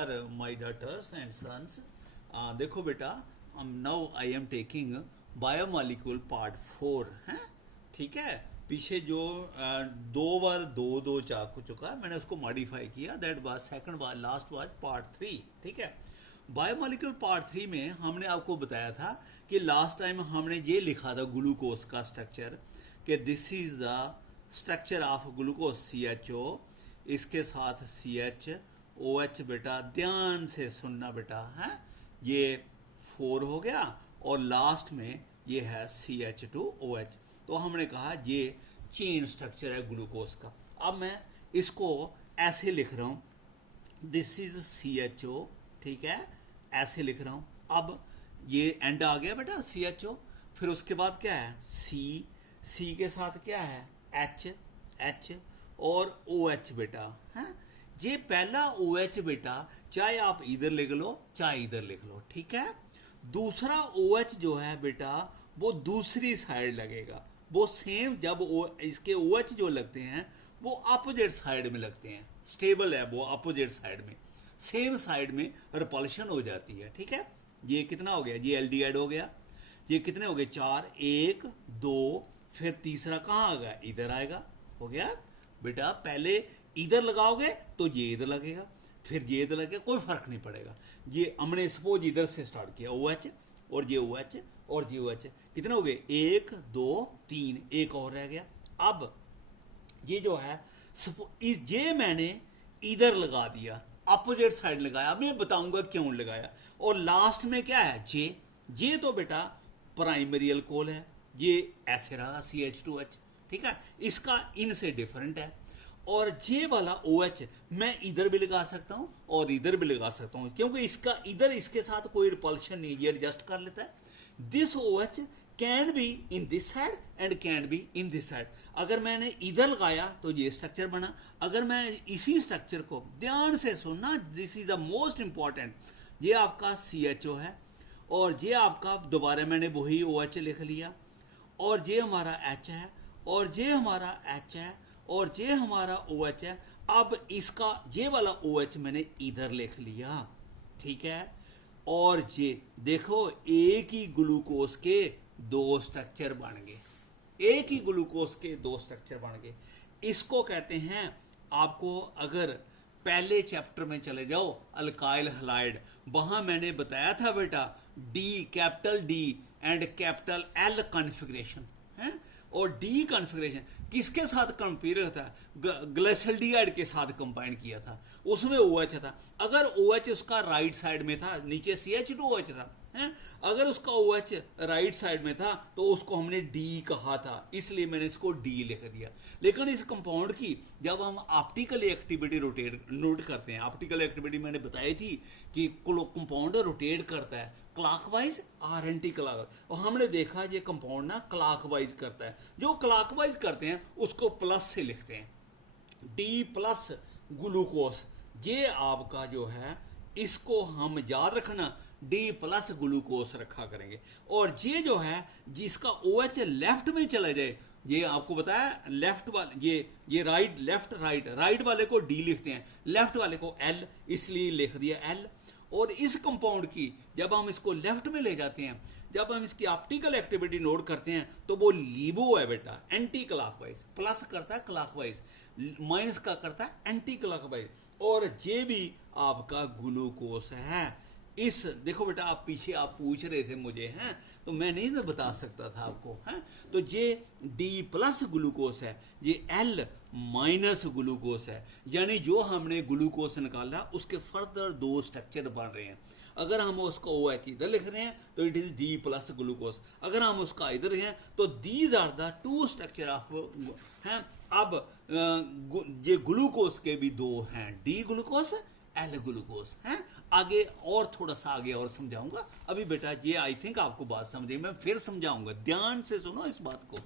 नमस्कार my daughters and sons. देखो बेटा, now I am taking biomolecule part 4 है। ठीक है, पीछे जो दो बार दो दो जा चुका है, मैंने उसको मॉडिफाई किया। That was second was last was part 3। ठीक है, बायोमॉलिक्यूल पार्ट 3 में हमने आपको बताया था कि लास्ट टाइम हमने ये लिखा था ग्लूकोज का स्ट्रक्चर, कि this is the structure of glucose CHO, इसके साथ CHOH। बेटा ध्यान से सुनना बेटा, है ये 4 हो गया और लास्ट में ये है CH2OH। तो हमने कहा ये चेन स्ट्रक्चर है ग्लूकोज का। अब मैं इसको ऐसे लिख रहा हूँ, दिस इज CHO। ठीक है, ऐसे लिख रहा हूँ। अब ये एंड आ गया बेटा CHO, फिर उसके बाद क्या है C के साथ क्या है H और OH बेटा है। ये पहला OH बेटा चाहे आप इधर लिख लो चाहे इधर लिख लो। ठीक है, दूसरा OH जो है बेटा वो दूसरी साइड लगेगा। वो सेम जब इसके OH जो लगते हैं वो अपोजिट साइड में लगते हैं। स्टेबल है वो अपोजिट साइड में, सेम साइड में रिपल्शन हो जाती है। ठीक है, ये कितना हो गया, ये एल्डिहाइड हो गया। ये कितने हो गए 4, 1 2, फिर तीसरा कहाँ आ गया, इधर आएगा। हो गया बेटा, पहले इधर लगाओगे तो ये इधर लगेगा, फिर ये इधर लगेगा, कोई फर्क नहीं पड़ेगा। ये हमने सपोज इधर से स्टार्ट किया OH और ये OH और ये OH, कितने हो गए 1 2 3, एक और रह गया। अब ये जो है ये मैंने इधर लगा दिया, अपोजिट साइड लगाया। मैं बताऊंगा क्यों लगाया। और लास्ट में क्या है जे तो बेटा प्राइमरी अल्कोहल है, ये ऐसे रहा CH2H। ठीक है, इसका इनसे डिफरेंट है। और जे वाला OH मैं इधर भी लगा सकता हूं और इधर भी लगा सकता हूं, क्योंकि इसका इधर इसके साथ कोई रिपल्शन नहीं, ये एडजस्ट कर लेता है। This OH can be in this side and can be in this side. अगर मैंने इधर लगाया तो ये स्ट्रक्चर बना। अगर मैं इसी स्ट्रक्चर को ध्यान से सुनना, this is the most important. ये आपका CHO है और ये आपका दोबारा मैंने वही OH लिख लिया, और ये हमारा H है और ये हमारा H है और ये हमारा OH है। अब इसका ये वाला OH मैंने इधर लिख लिया। ठीक है, और ये देखो एक ही ग्लूकोज के दो स्ट्रक्चर बन गए, एक ही ग्लूकोज के दो स्ट्रक्चर बन गए। इसको कहते हैं, आपको अगर पहले चैप्टर में चले जाओ अल्काइल हैलाइड, वहां मैंने बताया था बेटा capital D and capital L configuration है। और D कॉन्फ़िगरेशन किसके साथ कंपेयर था, ग्लिसरॉल्डिहाइड के साथ कंबाइन किया था, उसमें OH था। अगर OH उसका राइट साइड में था, नीचे CH2OH था है। अगर उसका OH राइट साइड में था तो उसको हमने D कहा था, इसलिए मैंने इसको D लिख दिया। लेकिन इस कंपाउंड की जब हम ऑप्टिकल एक्टिविटी नोट करते हैं, ऑप्टिकल एक्टिविटी मैंने बताई थी कि कंपाउंड रोटेट करता है क्लॉकवाइज और एंटी क्लॉकवाइज, और हमने देखा ये कंपाउंड ना क्लॉकवाइज करता है। जो क्लॉकवाइज करते हैं उसको प्लस से लिखते हैं, D+ ग्लूकोज। ये आपका जो है इसको हम याद रखना D+ ग्लूकोज रखा करेंगे। और ये जो है जिसका OH लेफ्ट में चला जाए, ये आपको बताया लेफ्ट वाले ये राइट लेफ्ट राइट वाले को D लिखते हैं, लेफ्ट वाले को L, इसलिए लिख दिया L। और इस कंपाउंड की जब हम इसको लेफ्ट में ले जाते हैं, जब हम इसकी ऑप्टिकल एक्टिविटी नोट करते हैं तो वो लीबो है बेटा, एंटी क्लॉकवाइज। प्लस करता है क्लॉकवाइज, माइनस का करता है एंटी क्लॉकवाइज। और ये भी आपका ग्लूकोज है। इस देखो बेटा, आप पीछे आप पूछ रहे थे मुझे हैं, तो मैं नहीं ना बता सकता था आपको हैं। तो ये D+ ग्लूकोज है, ये L- ग्लूकोज है। यानी जो हमने ग्लूकोज निकाला उसके फर्दर दो स्ट्रक्चर बन रहे हैं। अगर हम उसका OH इधर लिख रहे हैं तो इट इज D+ ग्लूकोज, अगर हम उसका इधर हैं तो these are the 2 structure of हैं। अब ये ग्लूकोज के भी दो हैं, D ग्लूकोज L ग्लूकोज है। आगे और थोड़ा सा आगे और समझाऊंगा। अभी बेटा ये आई थिंक आपको बात समझ, मैं फिर समझाऊंगा, ध्यान से सुनो इस बात को।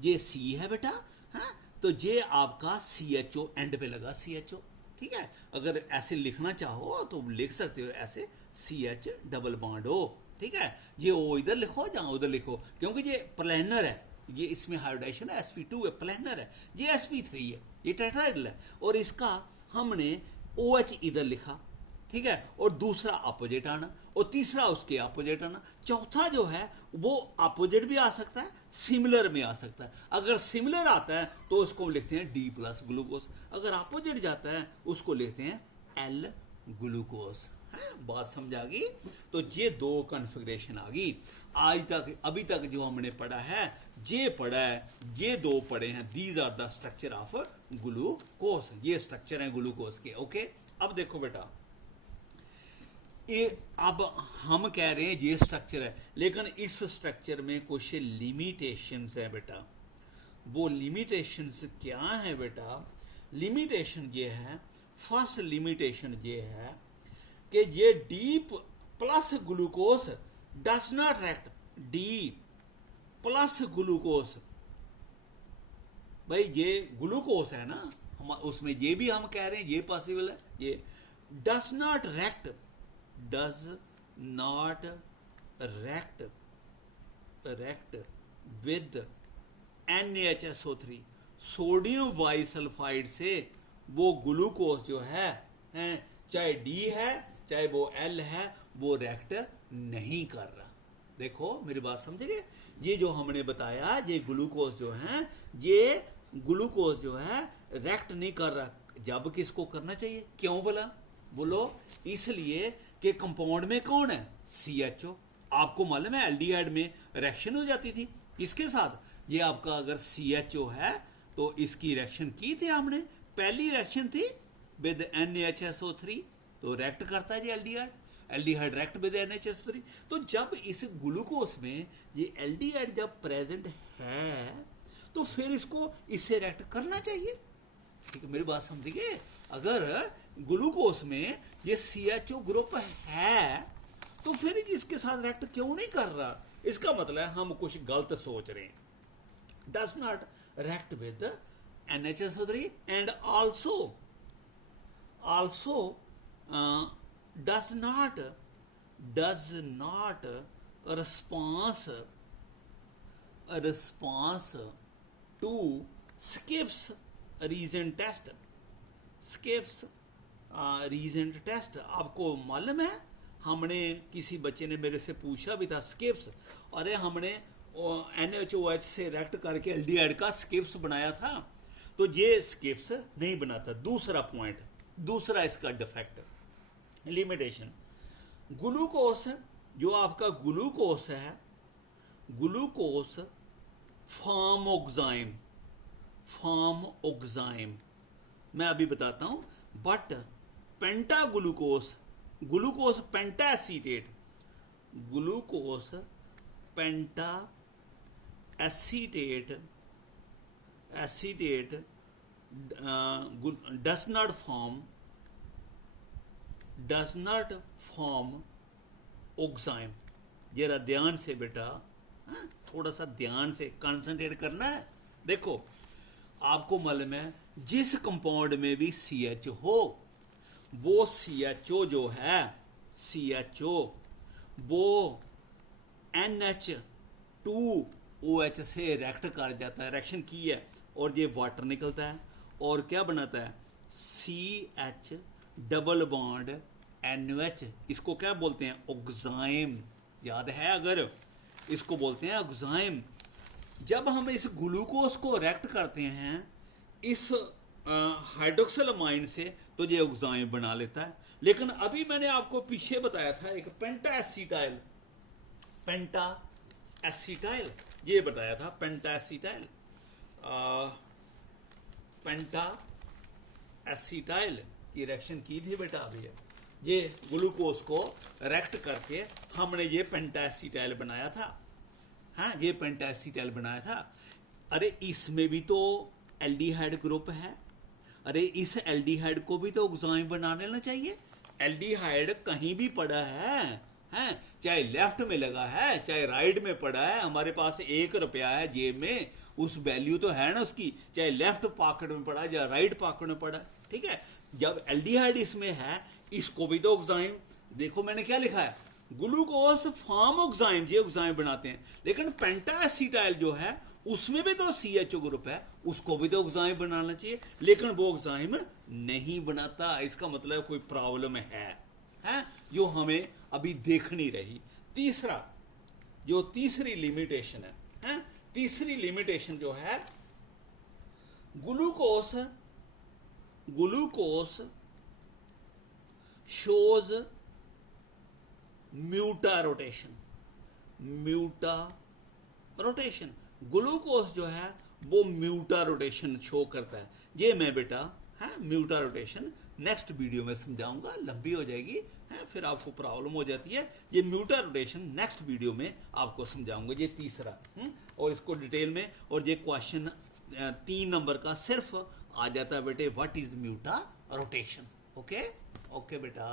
ये C है बेटा, है तो ये आपका CHO एंड पे लगा CHO। ठीक है, अगर ऐसे लिखना चाहो तो लिख सकते हो ऐसे CH डबल बॉन्ड O। ठीक है, ये O इधर लिखो जहां उधर लिखो, क्योंकि ये प्लेनर है, ये इसमें हाइब्रिडाइजेशन है, sp2 है, प्लेनर है। ये sp3 है, ये टेट्राहेड्रल है। और इसका हमने OH इधर लिखा ठीक है, और दूसरा अपोजिट आना, और तीसरा उसके अपोजिट आना, चौथा जो है वो अपोजिट भी आ सकता है, सिमिलर में आ सकता है। अगर सिमिलर आता है तो उसको लिखते हैं डी प्लस ग्लूकोज, अगर अपोजिट जाता है उसको लिखते हैं एल ग्लूकोज। बात समझ आ गई? तो ये दो कॉन्फ़िगरेशन आ गई। आज तक अभी तक जो हमने पढ़ा है, ये पढ़ा है, ये दो पढ़े हैं, these are the structure of glucose, ये स्ट्रक्चर है ग्लूकोज के। ओके, अब देखो बेटा, ये अब हम कह रहे हैं ये स्ट्रक्चर है, लेकिन इस स्ट्रक्चर में कुछ लिमिटेशंस है बेटा। वो लिमिटेशंस क्या है बेटा? लिमिटेशन ये है, फर्स्ट लिमिटेशन ये है कि ये D plus glucose does not act, D plus glucose, भाई ये ग्लूकोज है ना, हम उसमें ये भी हम कह रहे हैं ये पॉसिबल है, ये does not react, does not react with NaHSO3, sodium bisulphite से वो ग्लूकोज जो है चाहे डी है चाहे वो एल है, वो रेक्ट नहीं कर रहा। देखो मेरी बात समझ गए? ये जो हमने बताया, ये ग्लूकोज जो है, ये ग्लूकोज जो है रेक्ट नहीं कर रहा। जब किसको करना चाहिए? क्यों बोला? बोलो, इसलिए कि कंपाउंड में कौन है? CHO। आपको मालूम है एल्डिहाइड में रिएक्शन हो जाती थी किसके साथ? ये आपका अगर CHO है तो इसकी रिएक्शन की थी हमने, पहली रिएक्शन थी विद NaHSO3, तो रेक्ट करता है जी aldehyde, aldehyde react with NaHSO3। तो जब इस ग्लूकोज में ये एल्डिहाइड जब प्रेजेंट है तो फिर इसको इससे रेक्ट करना चाहिए। ठीक है, मेरी बात समझिए? अगर ग्लूकोज में ये CHO ग्रुप है तो फिर इसके साथ रेक्ट क्यों नहीं कर रहा? इसका मतलब है हम कुछ गलत सोच रहे हैं। Does not react with NaHSO3 and also does not response to Skipp's reagent test। Skipp's reagent test आपको मालूम है? हमने किसी बच्चे ने मेरे से पूछा भी था स्किप्स, अरे हमने NaOH से रेक्ट करके एल्डिहाइड का स्किप्स बनाया था, तो ये स्किप्स नहीं बनाता। दूसरा पॉइंट, दूसरा इसका डिफेक्ट, लिमिटेशन, ग्लूकोज जो आपका ग्लूकोज है, ग्लूकोज फॉर्म ऑक्साइम मैं अभी बताता हूं, but penta glucose, glucose penta acetate, glucose penta acetate does not form oxime. जरा ध्यान से बेटा, थोड़ा सा ध्यान से कंसंट्रेट करना है। देखो आपको मालूम है जिस कंपाउंड में भी CH हो, वो CHO जो है, CHO वो NH2OH से रेक्ट कर जाता है, रिएक्शन की है, और ये वाटर निकलता है और क्या बनाता है? CH double bond NOH। इसको क्या बोलते हैं? ऑक्साइम। याद है? अगर इसको बोलते हैं ऑक्साइम। जब हम इस ग्लूकोज को रेक्ट करते हैं इस हाइड्रोक्सिलमाइन से, तो ये ऑक्साइम बना लेता है। लेकिन अभी मैंने आपको पीछे बताया था एक पेंटा एसीटाइल, ये बताया था पेंटा एसीटाइल की रिएक्शन की थी बेटा। अभी ये ग्लूकोज को रेक्ट करके हमने ये पेंटा एसीटाइल बनाया था। हाँ, ये पेंटा एसीटाइल बनाया था। अरे इसमें भी तो एल्डिहाइड ग्रुप है, अरे इस एल्डिहाइड को भी तो ऑक्साइम बना लेना चाहिए। एल्डिहाइड कहीं भी पड़ा है, चाहे लेफ्ट में लगा है चाहे राइट में पड़ा है, हमारे पास ₹1 है जेब में, उस वैल्यू तो है ना उसकी, चाहे लेफ्ट पॉकेट में पड़ा या राइट पॉकेट में पड़ा। ठीक है, जब एल्डिहाइड इसमें है, इसको भी तो ऑक्साइम, देखो मैंने क्या लिखा है, ग्लूकोज फॉर्म ऑक्साइम, ये ऑक्साइम बनाते हैं। लेकिन पेंटा एसीटाइल जो है उसमें भी तो CHO ग्रुप है, उसको भी तो ऑक्साइम बनाना चाहिए, लेकिन वो ऑक्साइम नहीं बनाता। इसका मतलब कोई प्रॉब्लम है। है जो हमें अभी देखनी रही। तीसरा, जो तीसरी लिमिटेशन है, तीसरी लिमिटेशन जो है, ग्लूकोस शोज म्यूटा रोटेशन, ग्लूकोस जो है वो म्यूटा रोटेशन शो करता है। ये मैं बेटा म्यूटा रोटेशन नेक्स्ट वीडियो में समझाऊंगा, लंबी हो जाएगी है, फिर आपको प्रॉब्लम हो जाती है। ये म्यूटा रोटेशन नेक्स्ट वीडियो में आपको समझाऊंगा। ये तीसरा और इसको डिटेल में, और ये क्वेश्चन 3 नंबर का सिर्फ आ जाता है बेटे, व्हाट इज म्यूटा रोटेशन। ओके बेटा।